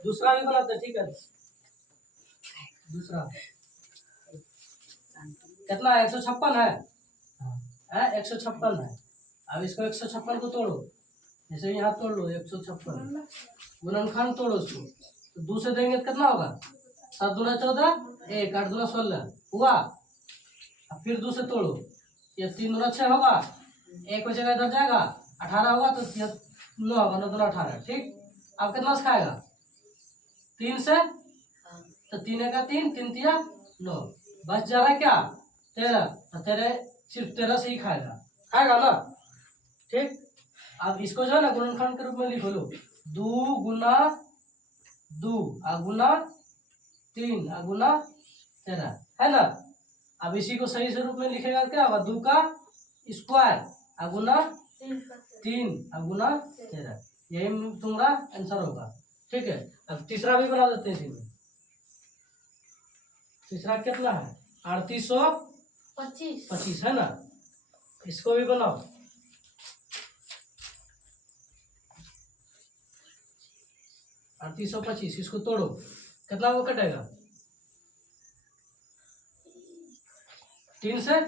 दूसरा भी बनाते हैं, ठीक है। दूसरा कितना है? 156 है, 156 है। अब इसको 156 को तोड़ो, जैसे यहाँ तोड़ लो 156, गुणनखंड तोड़ो उसको, तो 2 से देंगे तो कितना होगा? 7 दूना 14, 1 8 दूना 16 हुआ। अब फिर 2 से तोड़ो, ये 3 दूना 6 होगा, 1 हो जाएगा, इधर जाएगा 18 होगा, तो 9 होगा, 9 दूना 18, ठीक। अब कितना से खाएगा? 3 से, तो 3 का 3, 3 तिया 9, बच जा रहा है क्या? 13, तो 13 सिर्फ 13 से ही खाएगा ना, ठीक। अब इसको जो है ना गुणनखंड के रूप में लिखो लो, 2 गुना 2 गुना 3 गुना 13, है ना। अब इसी को सही से रूप में लिखेगा क्या होगा? 2 का स्क्वायर गुना 3 गुना 13, यही तुम्हारा आंसर होगा, ठीक है। अब तीसरा भी बना देते हैं इसी में। तीसरा कितना है? 3825 है ना, इसको भी बनाओ। 3825, इसको तोड़ो, कितना वो कटेगा? 3 से,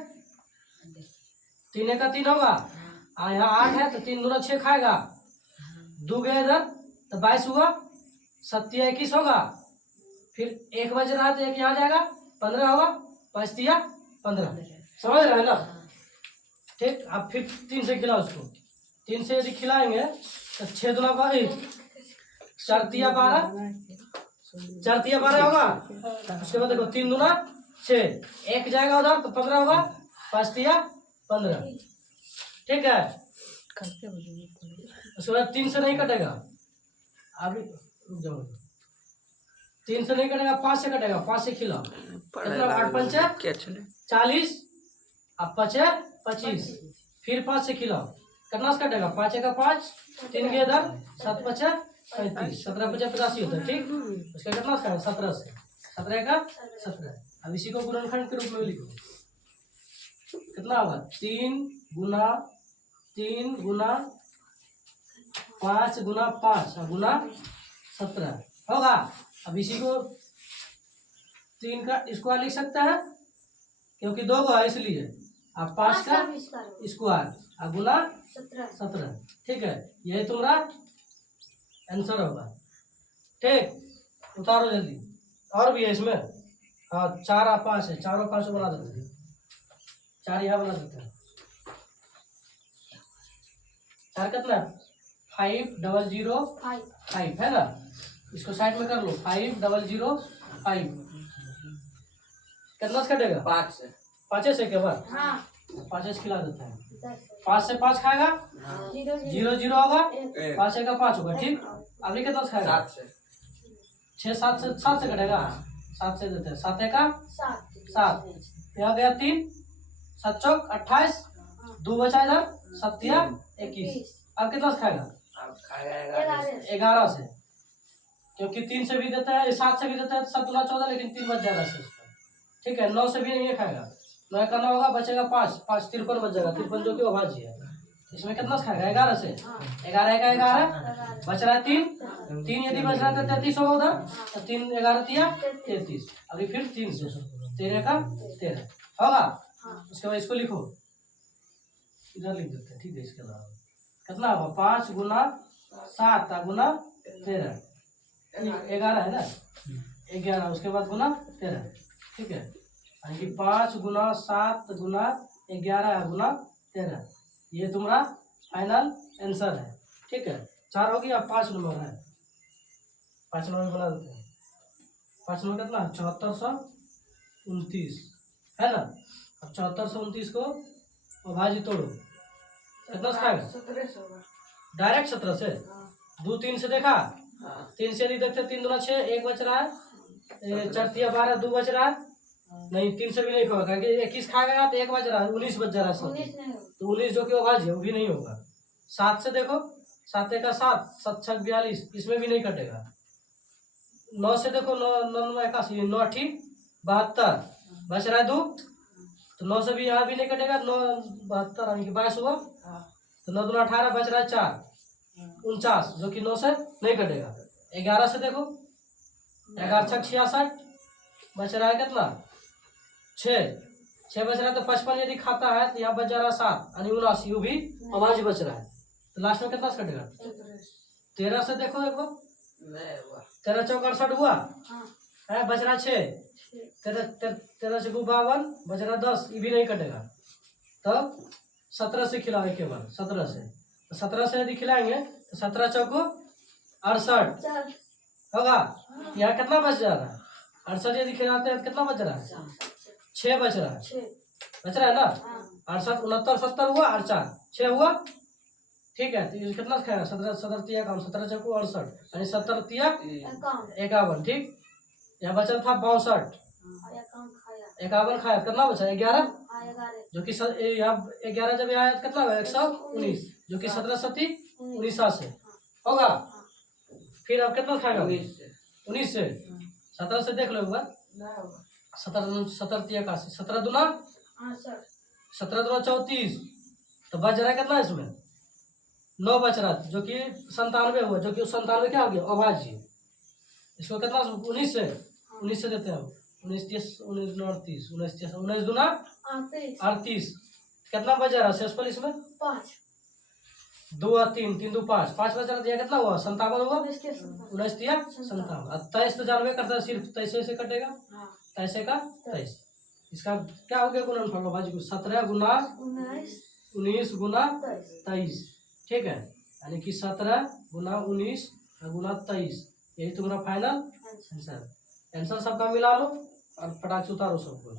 3 का 3 होगा, यहाँ 8 है, तो 3 दूना 6 खाएगा, 2 गया इधर, तो 22 हुआ, 7 21 होगा, फिर 1 बज रहा है, तो 1 यहाँ जाएगा, 15 होगा, 5 तिया 15, समझ रहे हैं ना, ठीक। अब फिर 3 से खिलाओ उसको, 3 से यदि खिलाएंगे तो 6 दूना 4 तिया 12, 4 तिया 12 होगा। उसके बाद देखो 3 दूना 6, 1 जाएगा उधर, तो 15 होगा, 5 तिया 15, ठीक है। उसके बाद 3 से नहीं कटेगा, अभी रुक जाओ, 3 से नहीं कटेगा, 5 से कटेगा, 5 से खिलाओ, कितना? 8 पंचे 40, अब 5 25, फिर 5 से खिलाओ, कितना से कटेगा? 5 का 5, 3 के इधर, 7 5 35, 17 5 85 होता है, ठीक। उसका कितना से? 17 से, 17 का 17। अब इसी को गुणनखंड के रूप में लिखो, कितना होगा? 3 गुना 3 गुना 5 गुना 5 गुना 17 होगा। अब इसी को 3 का स्क्वायर लिख सकते हैं, क्योंकि 2 है इसलिए, अब 5 का स्क्वायर गुना 17, ठीक है। यही तुम्हारा आंसर होगा, ठीक। उतारो जल्दी, और भी है इसमें, हाँ 4 और 5 है, 4 और 5 बना देते हैं, 4 यहाँ बना देते हैं। 4 कितना? 5005 है ना, इसको साइड में कर लो, 5005 कितना से कटेगा? 5 से के बाद 5 से खिला देता है, 5 से 5 खाएगा, 0 0 होगा, 5 का 5 होगा, ठीक। अभी कितना से खाएगा? 6 7 से 7 से कटेगा, 7 से देते हैं, 7 का 7, यहाँ गया 3, 7 चौक 28, 2 बचा इधर, 7 21, अब कितना से खाएगा? 11 से, क्योंकि 3 से भी देता है, 7 से भी देता है, 7 दूना 14, लेकिन 3 बच जाएगा से, ठीक है। 9 से भी नहीं खाएगा, 9 का 9 होगा, बचेगा 5 5 53 बच जाएगा, 53 जो कि अभाज्य है। इसमें कितना से खाएगा? 11 से, 11 का 11 बच रहा है, 3 यदि बच रहा है तो 33 होगा उधर, तो 3 11 तिया 33, अभी फिर 3 से 13 का 13 होगा। उसके बाद इसको लिखो, इधर लिख देते हैं, ठीक है। इसके अलावा कितना होगा? 5 गुना 7 गुना 13, 11 है ना, 11, उसके बाद गुना 13, ठीक है। 5 गुना 7 गुना 11 गुना 13, ये तुम्हारा फाइनल आंसर है, ठीक है। 4 होगी, अब 5 नंबर है, 5 नंबर बना देते हैं। 5 नंबर कितना? 7429 है ना। अब 7429 को अभाज्य तोड़ो, कितना से खाएगा? डायरेक्ट 17 से, 2 3 से देखा, 3 से नहीं देखते, 3 दूना 6, 1 बच रहा है, 4 तिया 12, 2 बच रहा है, नहीं 3 से भी नहीं खाएगा, क्योंकि 21 खाएगा तो 1 बच रहा है, 19 बच जा रहा है, तो 19 जो कि अभाज्य है वो भी नहीं होगा। 7 से देखो, 7 का 7, 7 6 42, इसमें भी नहीं कटेगा। 9 से देखो, 9 9 81, 9 ठीक 72, बच रहा है 2, तो 9 से भी यहाँ भी नहीं कटेगा, 9 72 यानी कि 22 हुआ, तो 9 2 18, बच रहा है 4 49, जो कि 9 से नहीं कटेगा। 11 से देखो, 11 छक 66, बच रहा है कितना 6 बच रहा है। तो 55 यदि खाता है तो यहाँ बच जा रहा है 7 यानी 79, वो भी अभाज्य बच रहा है। तो लास्ट में कितना से कटेगा 13 से। देखो देखो 13 चौक 68 हुआ है, बच रहा 6, 13 से 52, बच रहा 10, ये भी नहीं कटेगा। तब 17 से खिलाओ एक बार, 17 से। तो 17 से यदि खिलाएंगे तो 17 चौको 68 होगा। यहाँ कितना बच जा रहा है 68 यदि खिलाते हैं तो कितना बच रहा है 6 बच रहा है, बच रहा है ना। 68 69 70 हुआ, 4 6 हुआ, ठीक है। तो ये कितना खाया 17 17 तिया काम 17 चौको 68 यानी 70 तिया 51, ठीक। यहाँ बचल था 62, 51 खाया, कितना बचा 11, जो कि यहाँ 11 जब आया कितना हुआ 119, जो कि 17 सती 19 से होगा। फिर अब कितना खाएगा 19 से। 17 से देख लो एक बार, 17 तिया 81, 17 दूना 34, तो बच रहा है कितना इसमें 9 बच रहा, जो कि 97 हुआ, जो कि 97 क्या हो गया अभाज्य। इसको कितना 19 से देते हैं 19 30 19 9 38 19 दूना 38, कितना बच रहा है शेषफल इसमें 5, 2 और 3 3 2 5 5 बच रहा, दिया कितना हुआ 57 हुआ, 19 दिया 57। 23 तो जानवे करता है, सिर्फ 23 से कटेगा, 23 का 23। इसका क्या हो गया गुणनफल अभाज्य को 17 गुना 19 गुना 23, ठीक है। यानी कि 17 गुना 19 गुना 23, यही तुम्हारा फाइनल आंसर। आंसर सबका मिला लो और फटाक से उतारो सबको।